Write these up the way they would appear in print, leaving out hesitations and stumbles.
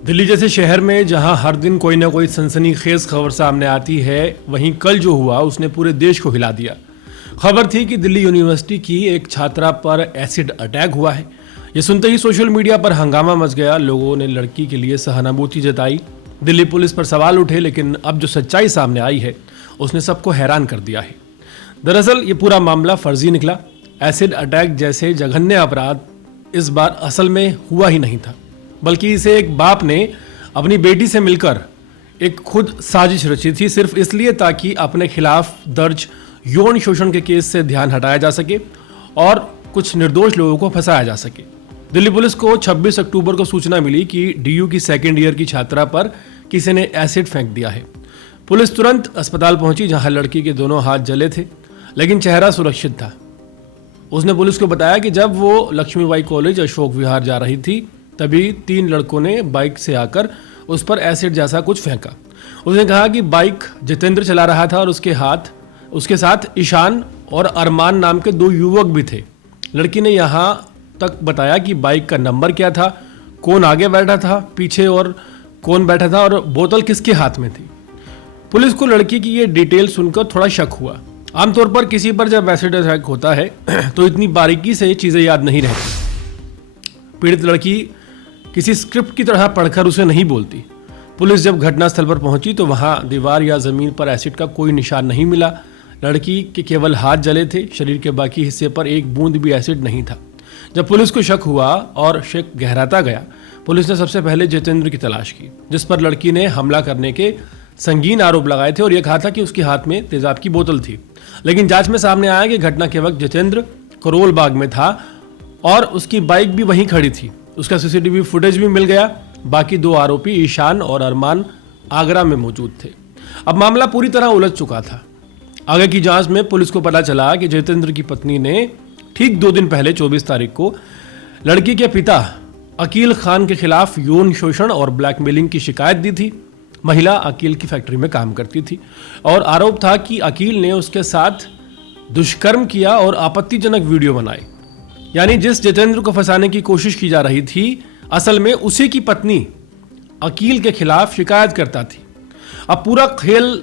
दिल्ली जैसे शहर में जहां हर दिन कोई ना कोई सनसनीखेज खबर सामने आती है, वहीं कल जो हुआ उसने पूरे देश को हिला दिया। खबर थी कि दिल्ली यूनिवर्सिटी की एक छात्रा पर एसिड अटैक हुआ है। ये सुनते ही सोशल मीडिया पर हंगामा मच गया। लोगों ने लड़की के लिए सहानुभूति जताई, दिल्ली पुलिस पर सवाल उठे, लेकिन अब जो सच्चाई सामने आई है उसने सबको हैरान कर दिया है। दरअसल ये पूरा मामला फर्जी निकला। एसिड अटैक जैसे जघन्य अपराध इस बार असल में हुआ ही नहीं था, बल्कि इसे एक बाप ने अपनी बेटी से मिलकर एक खुद साजिश रची थी, सिर्फ इसलिए ताकि अपने खिलाफ दर्ज यौन शोषण के केस से ध्यान हटाया जा सके और कुछ निर्दोष लोगों को फंसाया जा सके। दिल्ली पुलिस को 26 अक्टूबर को सूचना मिली कि डीयू की सेकेंड ईयर की छात्रा पर किसी ने एसिड फेंक दिया है। पुलिस तुरंत अस्पताल पहुंची, जहां लड़की के दोनों हाथ जले थे, लेकिन चेहरा सुरक्षित था। उसने पुलिस को बताया कि जब वो लक्ष्मीबाई कॉलेज अशोक विहार जा रही थी, तभी 3 लड़कों ने बाइक से आकर उस पर एसिड जैसा कुछ फेंका। उसने कहा कि बाइक जितेंद्र चला रहा था और उसके साथ ईशान और अरमान नाम के 2 युवक भी थे। लड़की ने यहाँ तक बताया कि बाइक का नंबर क्या था, कौन आगे बैठा था, पीछे और कौन बैठा था और बोतल किसके हाथ में थी। पुलिस को लड़की की ये डिटेल सुनकर थोड़ा शक हुआ। आमतौर पर किसी पर जब एसिड अटैक होता है तो इतनी बारीकी से चीज़ें याद नहीं रहती। पीड़ित लड़की किसी स्क्रिप्ट की तरह पढ़कर उसे नहीं बोलती। पुलिस जब घटनास्थल पर पहुंची तो वहां दीवार या जमीन पर एसिड का कोई निशान नहीं मिला। लड़की के केवल हाथ जले थे, शरीर के बाकी हिस्से पर एक बूंद भी एसिड नहीं था। जब पुलिस को शक हुआ और शक गहराता गया, पुलिस ने सबसे पहले जितेंद्र की तलाश की, जिस पर लड़की ने हमला करने के संगीन आरोप लगाए थे और यह कहा था कि उसके हाथ में तेजाब की बोतल थी। लेकिन जांच में सामने आया कि घटना के वक्त जितेंद्र करोल बाग में था और उसकी बाइक भी वहीं खड़ी थी। उसका सीसीटीवी फुटेज भी मिल गया। बाकी 2 आरोपी ईशान और अरमान आगरा में मौजूद थे। अब मामला पूरी तरह उलझ चुका था। आगे की जांच में पुलिस को पता चला कि जितेंद्र की पत्नी ने ठीक 2 दिन पहले 24 तारीख को लड़की के पिता अकील खान के खिलाफ यौन शोषण और ब्लैकमेलिंग की शिकायत दी थी। महिला अकील की फैक्ट्री में काम करती थी और आरोप था कि अकील ने उसके साथ दुष्कर्म किया और आपत्तिजनक वीडियो बनाए। यानी जिस जितेंद्र को फंसाने की कोशिश की जा रही थी, असल में उसी की पत्नी अकील के खिलाफ शिकायत करता थी। अब पूरा खेल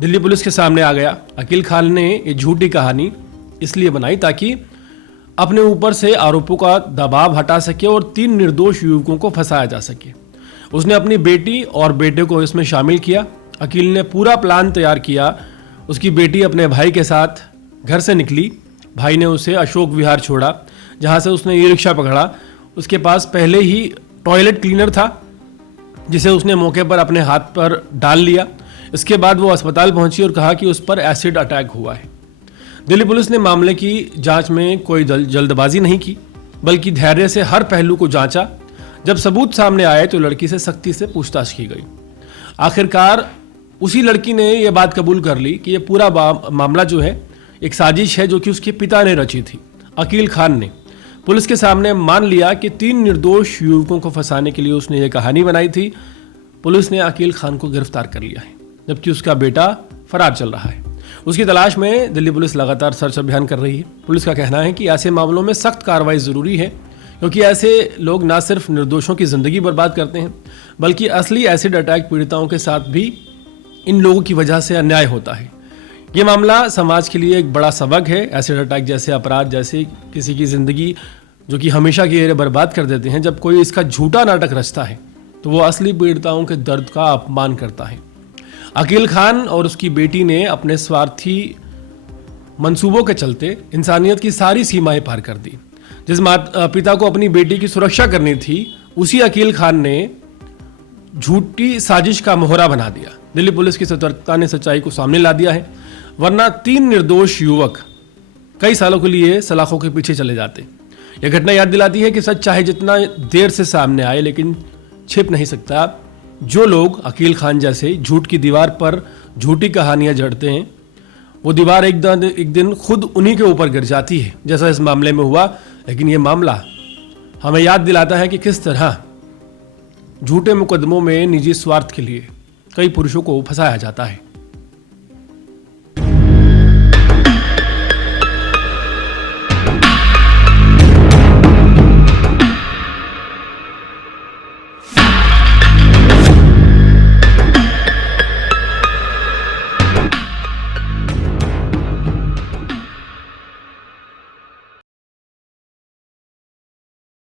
दिल्ली पुलिस के सामने आ गया। अकील खान ने ये झूठी कहानी इसलिए बनाई ताकि अपने ऊपर से आरोपों का दबाव हटा सके और 3 निर्दोष युवकों को फंसाया जा सके। उसने अपनी बेटी और बेटे को इसमें शामिल किया। अकील ने पूरा प्लान तैयार किया। उसकी बेटी अपने भाई के साथ घर से निकली। भाई ने उसे अशोक विहार छोड़ा, जहां से उसने ई रिक्शा पकड़ा। उसके पास पहले ही टॉयलेट क्लीनर था, जिसे उसने मौके पर अपने हाथ पर डाल लिया। इसके बाद वो अस्पताल पहुंची और कहा कि उस पर एसिड अटैक हुआ है। दिल्ली पुलिस ने मामले की जांच में कोई जल्दबाजी नहीं की, बल्कि धैर्य से हर पहलू को जांचा। जब सबूत सामने आए तो लड़की से सख्ती से पूछताछ की गई। आखिरकार उसी लड़की ने यह बात कबूल कर ली कि यह पूरा मामला जो है एक साजिश है, जो कि उसके पिता ने रची थी। अकील खान ने पुलिस के सामने मान लिया कि 3 निर्दोष युवकों को फंसाने के लिए उसने ये कहानी बनाई थी। पुलिस ने अकील खान को गिरफ्तार कर लिया है, जबकि उसका बेटा फरार चल रहा है। उसकी तलाश में दिल्ली पुलिस लगातार सर्च अभियान कर रही है। पुलिस का कहना है कि ऐसे मामलों में सख्त कार्रवाई जरूरी है, क्योंकि ऐसे लोग न सिर्फ निर्दोषों की जिंदगी बर्बाद करते हैं, बल्कि असली एसिड अटैक पीड़िताओं के साथ भी इन लोगों की वजह से अन्याय होता है। ये मामला समाज के लिए एक बड़ा सबक है। एसिड अटैक जैसे अपराध, जैसे किसी की जिंदगी जो कि हमेशा के लिए बर्बाद कर देते हैं, जब कोई इसका झूठा नाटक रचता है तो वो असली पीड़िताओं के दर्द का अपमान करता है। अकील खान और उसकी बेटी ने अपने स्वार्थी मंसूबों के चलते इंसानियत की सारी सीमाएं पार कर दी। जिस पिता को अपनी बेटी की सुरक्षा करनी थी, उसी अकील खान ने झूठी साजिश का मोहरा बना दिया। दिल्ली पुलिस की सतर्कता ने सच्चाई को सामने ला दिया है, वरना 3 निर्दोष युवक कई सालों के लिए सलाखों के पीछे चले जाते। यह घटना याद दिलाती है कि सच चाहे जितना देर से सामने आए, लेकिन छिप नहीं सकता। जो लोग अकील खान जैसे झूठ की दीवार पर झूठी कहानियां जड़ते हैं, वो दीवार एक दिन खुद उन्हीं के ऊपर गिर जाती है, जैसा इस मामले में हुआ। लेकिन ये मामला हमें याद दिलाता है कि किस तरह झूठे मुकदमों में निजी स्वार्थ के लिए कई पुरुषों को फंसाया जाता है।